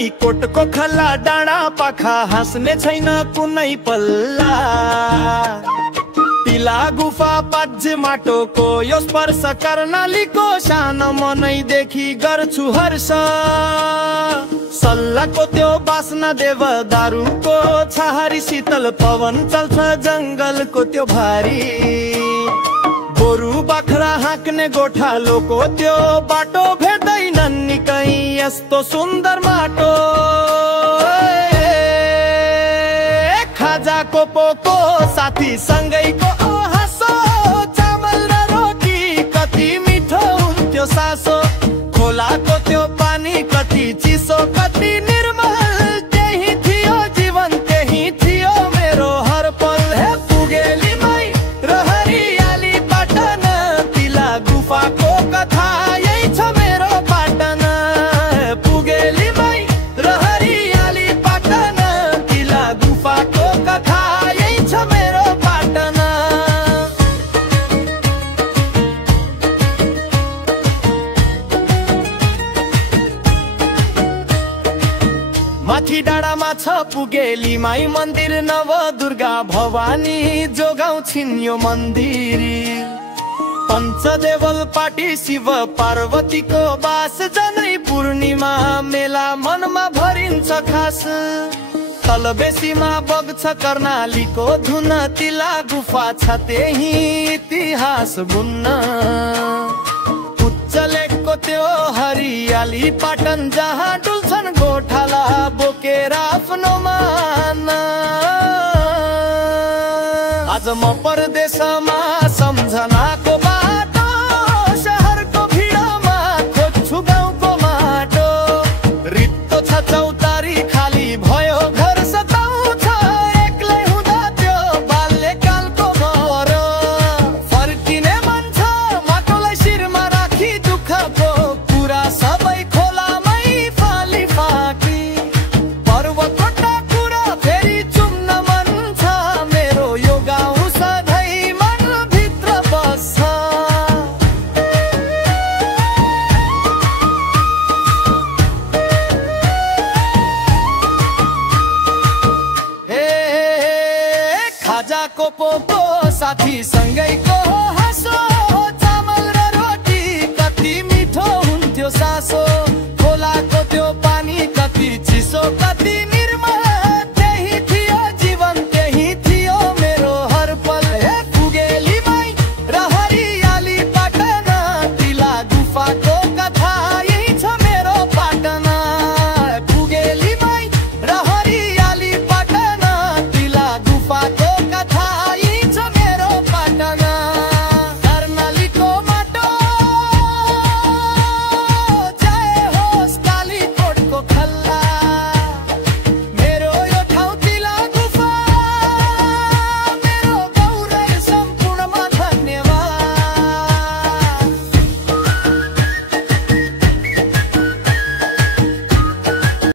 अगाडि कोटको खल्ला डाँडा पाखा हाँस्ने छैन कुनै पल्ला। तिला गुफा पाज्जे माटोको यो स्पर्श कर्णालीको सानो मनैदेखि गर्छु हर्ष। सल्लाको त्यो बास्ना देवदारुको छहारी शीतल पवन चल्छ जङ्गलको त्यो भारी। गोरु बाख्रा हाँक्ने गोठालोको त्यो बाटो भेट्दैनन् निकै यस्तो सुन्दर माटो। खाजाको पोको साथी सँगैको हाँसो चामल र रोटी कति मिठो हुन्थ्यो सासो। खोलाको त्यो पानी कति चिसो कति निर्मल त्यही थियो जीवन त्यही थियो मेरो हर पल। हे पुगेलीमै र हरियाली पाटन तिला गुफाको कथा यही छ मेरो पाटन। पुगेलीमै र हरियाली पाटन तिला गुफाको कथा यही छ मेरो पाटन। माथि डाँडामा छ पुगेलीमाई मन्दिर नवदुर्गा भवानी जोगाउँछिन् यो मन्दिर। पञ्चदेवल पाटी शिव पार्वतीको बास जनै पूर्णिमा मेला मनमा भरिन्छ खास। तलबेसीमा बग्छ कर्णालीको धुन तिला गुफा छ त्यही इतिहास बुन्न। उच्चलेकको त्यो हरियाली पाटन जहाँ डुल्छन् गोठाला बोकेर आफ्नो मान। आज म परदेशमा सम्झनाको बाटो शहरको भिडमा खोज्छु गाउँको माटो। रित्तो छ चौतारी खाली भयो घर सताउँछ एक्लै हुँदा त्यो बाल्यकालको मरो। फर्किने मन छ माटोलाई शिरमा राखी दुःखको कुरा सबै खोलामै फाली फाकी। पर्वतको कुरा फेरि चुम्न मन छ मेरो यो गाउँ सधैँ मनभित्र बस्छ। खाजाको पोको साथी सँगैको